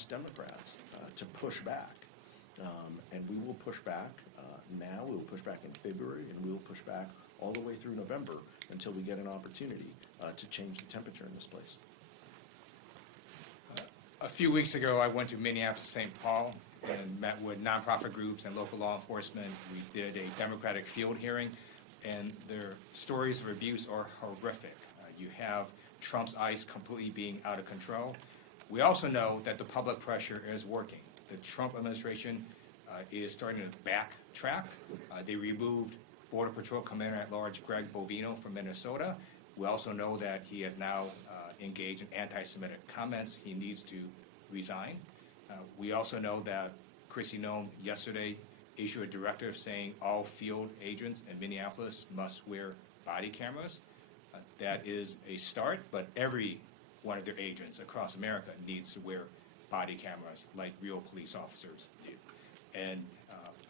House Democrats to push back. And we will push back now, we will push back in February, and we will push back all the way through November until we get an opportunity to change the temperature in this place. A few weeks ago, I went to Minneapolis, St. Paul, and met with nonprofit groups and local law enforcement. We did a Democratic field hearing, and their stories of abuse are horrific. You have Trump's ICE completely being out of control. We also know that the public pressure is working. The Trump administration is starting to backtrack. They removed Border Patrol Commander-at-Large Greg Bovino from Minnesota. We also know that he has now engaged in anti-Semitic comments. He needs to resign. We also know that Kristi Noem yesterday issued a directive saying all field agents in Minneapolis must wear body cameras. That is a start, but every one of their agents across America needs to wear body cameras like real police officers do. And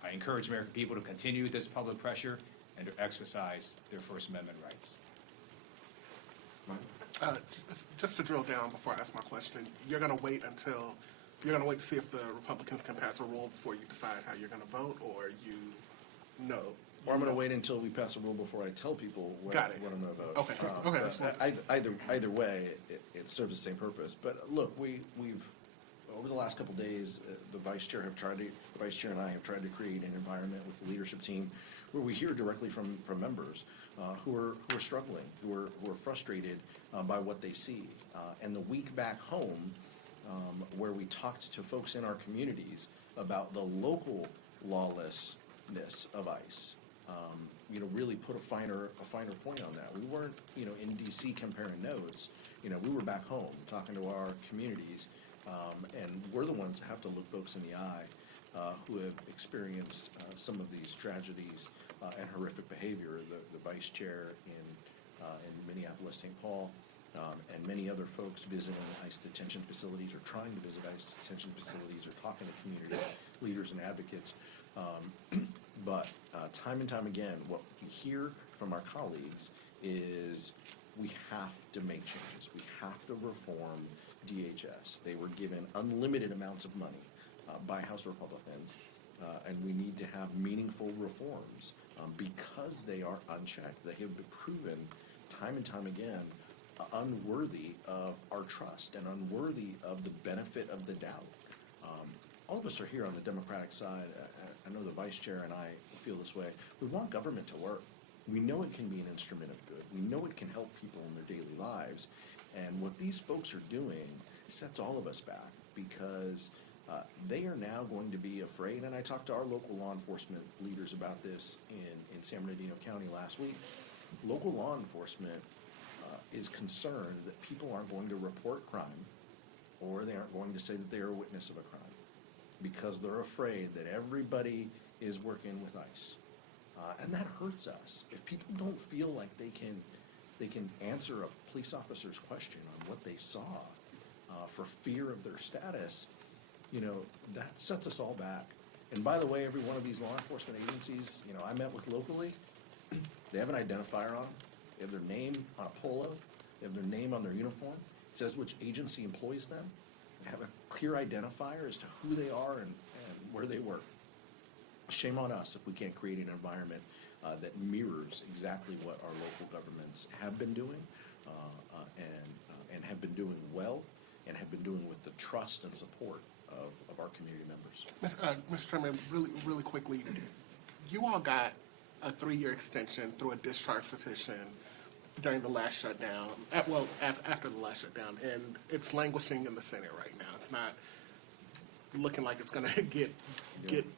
I encourage American people to continue this public pressure and to exercise their First Amendment rights. Just to drill down before I ask my question, you're going to wait to see if the Republicans can pass a rule before you decide how you're going to vote, or you know? Or I'm going to wait until we pass a rule before I tell people what I'm going to vote. Okay. Either way, it serves the same purpose. But look, we've over the last couple of days, the vice chair and I have tried to create an environment with the leadership team where we hear directly from members who are struggling, who are frustrated by what they see. And the week back home, where we talked to folks in our communities about the local lawlessness of ICE, really put a finer point on that. We weren't, in D.C. comparing notes. We were back home talking to our communities, and we're the ones that have to look folks in the eye who have experienced some of these tragedies and horrific behavior. The vice chair in Minneapolis, St. Paul, and many other folks visiting ICE detention facilities or trying to visit ICE detention facilities or talking to community leaders and advocates. But time and time again, what we hear from our colleagues is we have to make changes. We have to reform DHS. They were given unlimited amounts of money by House Republicans, and we need to have meaningful reforms because they are unchecked. They have been proven time and time again unworthy of our trust and unworthy of the benefit of the doubt. All of us are here on the Democratic side. I know the vice chair and I feel this way. We want government to work. We know it can be an instrument of good. We know it can help people in their daily lives. And what these folks are doing sets all of us back because they are now going to be afraid. And I talked to our local law enforcement leaders about this in San Bernardino County last week. Local law enforcement is concerned that people aren't going to report crime or they aren't going to say that they are a witness of a crime because they're afraid that everybody is working with ICE. And that hurts us. If people don't feel like they can answer a police officer's question on what they saw for fear of their status, that sets us all back. And by the way, every one of these law enforcement agencies, I met with locally, they have an identifier on them. They have their name on a polo. They have their name on their uniform. It says which agency employs them. They have a clear identifier as to who they are and where they work. Shame on us if we can't create an environment that mirrors exactly what our local governments have been doing and have been doing well and have been doing with the trust and support of our community members. Mr. Chairman, really quickly, you all got a 3-year extension through a discharge petition during the last shutdown, after the last shutdown, and it's languishing in the Senate right now. It's not looking like it's going to get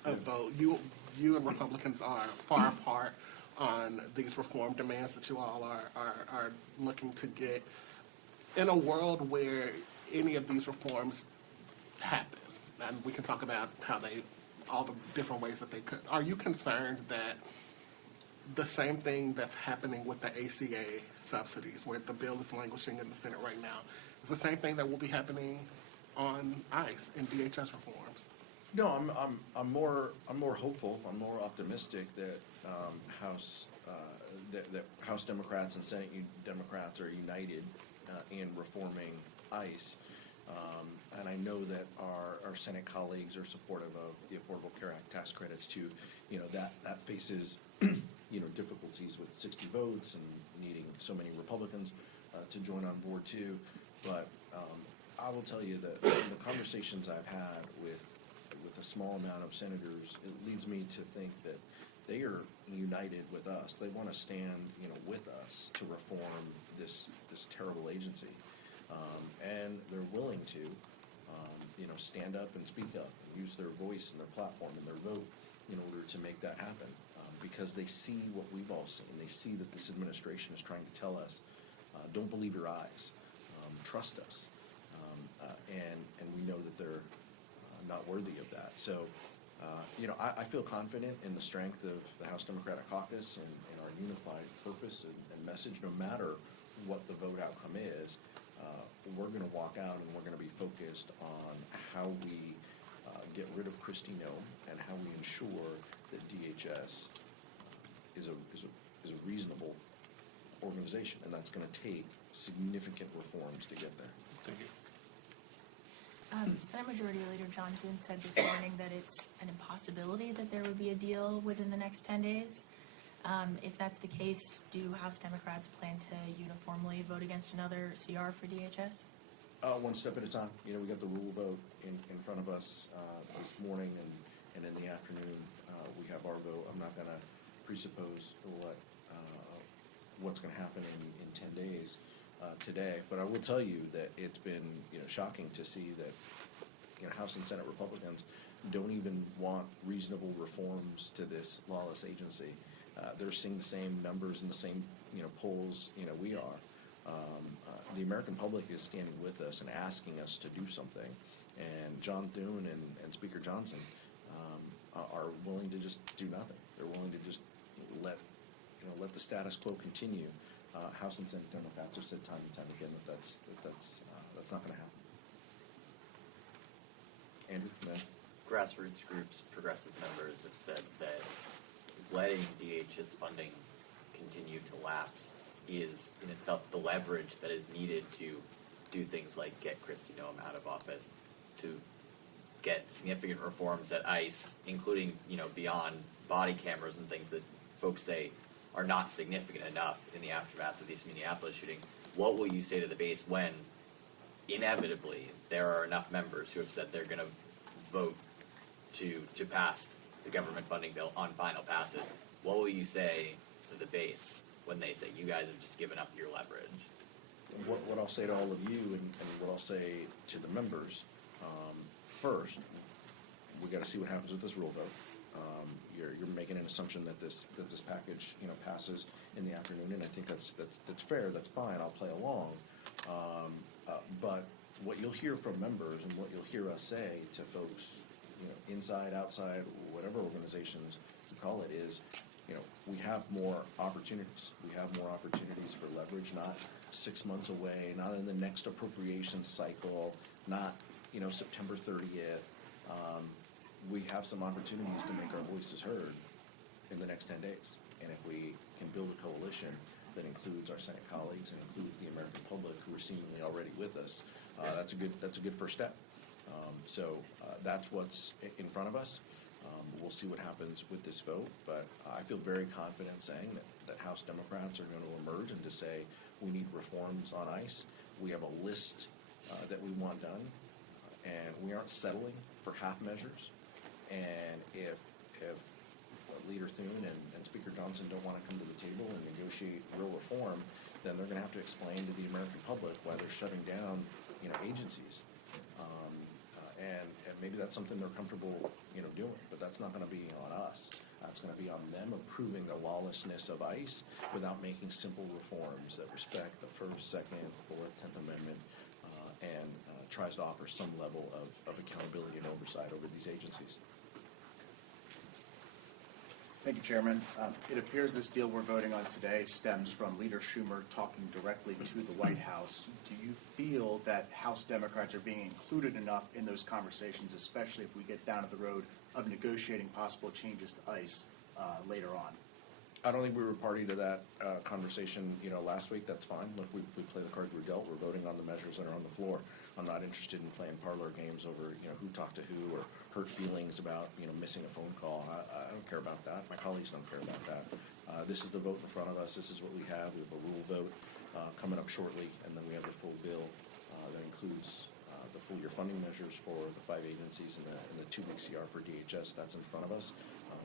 a vote. You and Republicans are far apart on these reform demands that you all are looking to get. In a world where any of these reforms happen, and we can talk about all the different ways that they could, are you concerned that the same thing that's happening with the ACA subsidies, where the bill is languishing in the Senate right now, is the same thing that will be happening on ICE and DHS reforms? No, I'm more hopeful. I'm more optimistic that that House Democrats and Senate Democrats are united in reforming ICE. And I know that our Senate colleagues are supportive of the Affordable Care Act tax credits too. You know, that faces, difficulties with 60 votes and needing so many Republicans to join on board too. But I will tell you that in the conversations I've had with a small amount of senators, it leads me to think that they are united with us. They want to stand, with us to reform this terrible agency, and they're willing to, stand up and speak up and use their voice and their platform and their vote in order to make that happen, because they see what we've all seen. They see that this administration is trying to tell us, don't believe your eyes, trust us, and we know that they're not worthy of that. So, I feel confident in the strength of the House Democratic Caucus and our unified purpose and message. No matter what the vote outcome is, we're going to walk out and we're going to be focused on how we get rid of Kristi Noem and how we ensure that DHS is a reasonable organization, and that's going to take significant reforms to get there. Thank you. Senate Majority Leader John Thune said this morning that it's an impossibility that there would be a deal within the next 10 days. If that's the case, do House Democrats plan to uniformly vote against another CR for DHS? One step at a time. We got the rule vote in front of us this morning, and in the afternoon we have our vote. I'm not going to presuppose what's going to happen in 10 days today, but I will tell you that it's been shocking to see that House and Senate Republicans don't even want reasonable reforms to this lawless agency. They're seeing the same numbers and the same polls we are. The American public is standing with us and asking us to do something, and John Thune and Speaker Johnson are willing to just do nothing. They're willing to just let the status quo continue. House and Senate Democrats have said time and time again that that's not going to happen. Andrew, no? Grassroots groups, progressive members have said that letting DHS funding continue to lapse is in itself the leverage that is needed to do things like get Kristi Noem out of office, to get significant reforms at ICE, including beyond body cameras and things that folks say are not significant enough in the aftermath of these Minneapolis shootings. What will you say to the base when inevitably there are enough members who have said they're going to vote to pass the government funding bill on final passage? What will you say to the base when they say you guys have just given up your leverage? What I'll say to all of you and what I'll say to the members, first, we got to see what happens with this rule vote. You're making an assumption that this package passes in the afternoon, and I think that's fair. That's fine. I'll play along. But what you'll hear from members and what you'll hear us say to folks, inside, outside, whatever organizations you call it, is, we have more opportunities. We have more opportunities for leverage, not 6 months away, not in the next appropriations cycle, not September 30th. We have some opportunities to make our voices heard in the next 10 days. And if we can build a coalition that includes our Senate colleagues and includes the American public who are seemingly already with us, that's a good first step. So that's what's in front of us. We'll see what happens with this vote, but I feel very confident saying that House Democrats are going to emerge and to say we need reforms on ICE. We have a list that we want done, and we aren't settling for half measures. And if Leader Thune and Speaker Johnson don't want to come to the table and negotiate real reform, then they're going to have to explain to the American public why they're shutting down agencies. And maybe that's something they're comfortable doing, but that's not going to be on us. It's going to be on them approving the lawlessness of ICE without making simple reforms that respect the First, Second, Fourth, 10th Amendment, and tries to offer some level of accountability and oversight over these agencies. Thank you, Chairman. It appears this deal we're voting on today stems from Leader Schumer talking directly to the White House. Do you feel that House Democrats are being included enough in those conversations, especially if we get down to the road of negotiating possible changes to ICE later on? I don't think we were party to that conversation, last week. That's fine. Look, we play the cards we're dealt. We're voting on the measures that are on the floor. I'm not interested in playing parlor games over, who talked to who or hurt feelings about, missing a phone call. I don't care about that. My colleagues don't care about that. This is the vote in front of us. This is what we have. We have a rule vote coming up shortly, and then we have the full bill that includes the full year funding measures for the 5 agencies and the 2-week CR for DHS. That's in front of us.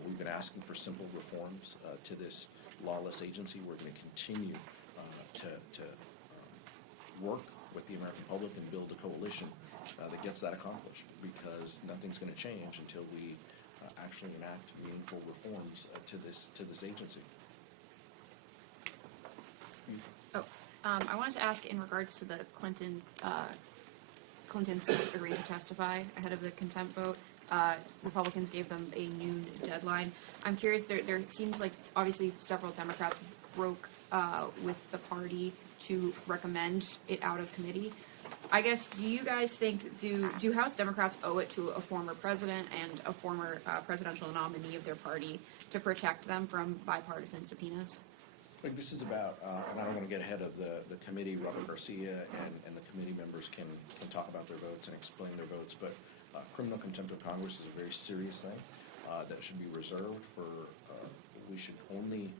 We've been asking for simple reforms to this lawless agency. We're going to continue to work with the American public and build a coalition that gets that accomplished, because nothing's going to change until we actually enact meaningful reforms to this agency. I wanted to ask in regards to the Clintons agreed to testify ahead of the contempt vote. Republicans gave them a noon deadline. I'm curious, there seems like obviously several Democrats broke with the party to recommend it out of committee. I guess, do you guys think, do House Democrats owe it to a former president and a former presidential nominee of their party to protect them from bipartisan subpoenas? This is about, and I don't want to get ahead of the committee. Robert Garcia and the committee members can talk about their votes and explain their votes, but criminal contempt of Congress is a very serious thing that should be reserved for, we should only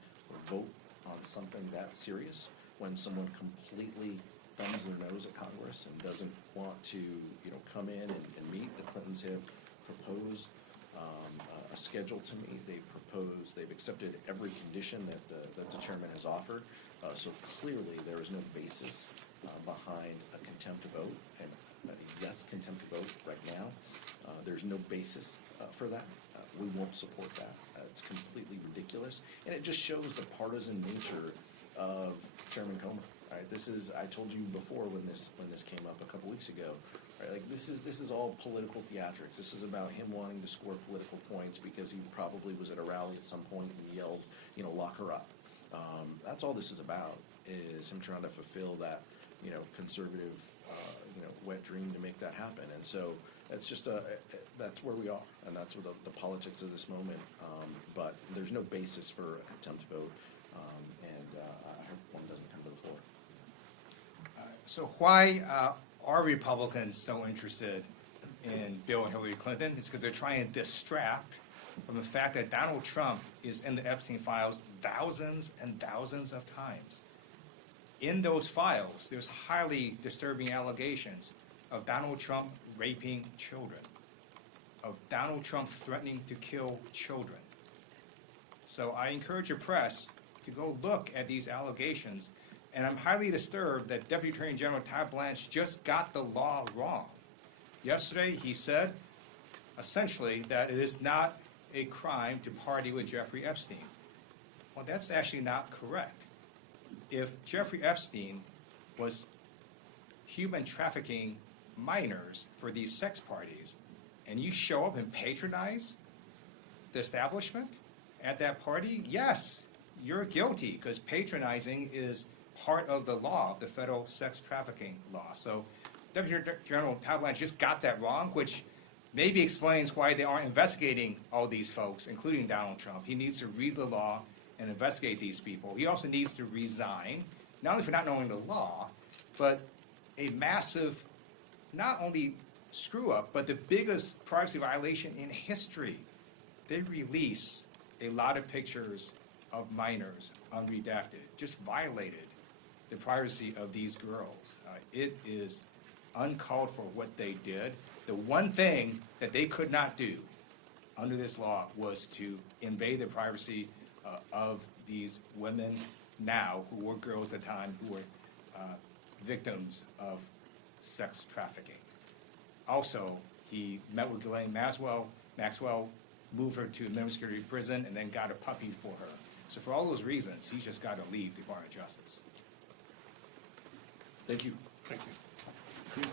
vote on something that serious when someone completely thumbs their nose at Congress and doesn't want to, come in and meet. The Clintons have proposed a schedule to me. They've accepted every condition that the chairman has offered. So clearly there is no basis behind a contempt vote, and yes, contempt vote right now. There's no basis for that. We won't support that. It's completely ridiculous, and it just shows the partisan nature of Chairman Comer. Right? I told you before when this came up a couple weeks ago. Right? Like this is all political theatrics. This is about him wanting to score political points because he probably was at a rally at some point and yelled, lock her up. That's all this is about, is him trying to fulfill that, conservative, wet dream to make that happen. And so it's just that's where we are, and that's what the politics of this moment. But there's no basis for a contempt vote, and I hope one doesn't come to the floor. So why are Republicans so interested in Bill and Hillary Clinton? It's because they're trying to distract from the fact that Donald Trump is in the Epstein files thousands and thousands of times. In those files, there's highly disturbing allegations of Donald Trump raping children, of Donald Trump threatening to kill children. So I encourage your press to go look at these allegations. And I'm highly disturbed that Deputy Attorney General Todd Blanche just got the law wrong. Yesterday, he said, essentially, that it is not a crime to party with Jeffrey Epstein. Well, that's actually not correct. If Jeffrey Epstein was human trafficking minors for these sex parties, and you show up and patronize the establishment at that party, yes, you're guilty, because patronizing is part of the law, the federal sex trafficking law. So Deputy General Todd Blanche just got that wrong, which maybe explains why they aren't investigating all these folks, including Donald Trump. He needs to read the law and investigate these people. He also needs to resign, not only for not knowing the law, but a massive, not only screw up, but the biggest privacy violation in history. They release a lot of pictures of minors unredacted, just violated the privacy of these girls. It is uncalled for what they did. The one thing that they could not do under this law was to invade the privacy of these women now, who were girls at the time, who were victims of sex trafficking. Also, he met with Ghislaine Maxwell, moved her to minimum security prison, and then got a puppy for her. So for all those reasons, he's just got to leave the Department of Justice. Thank you. Thank you.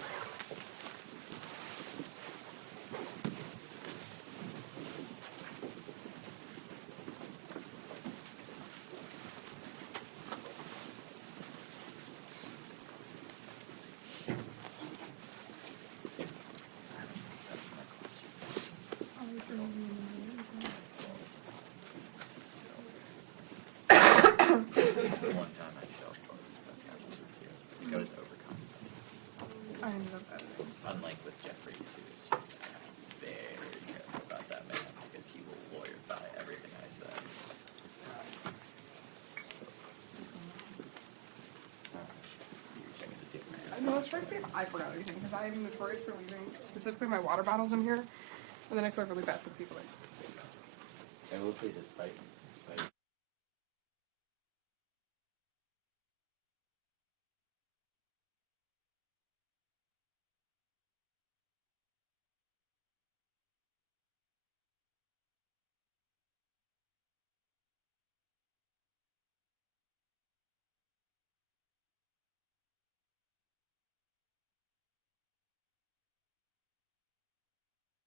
One time I showed I think I was overcome. No, I was trying to see if I forgot anything, because I am notorious for leaving specifically my water bottles in here, and then I feel really bad for the people that I will say, despite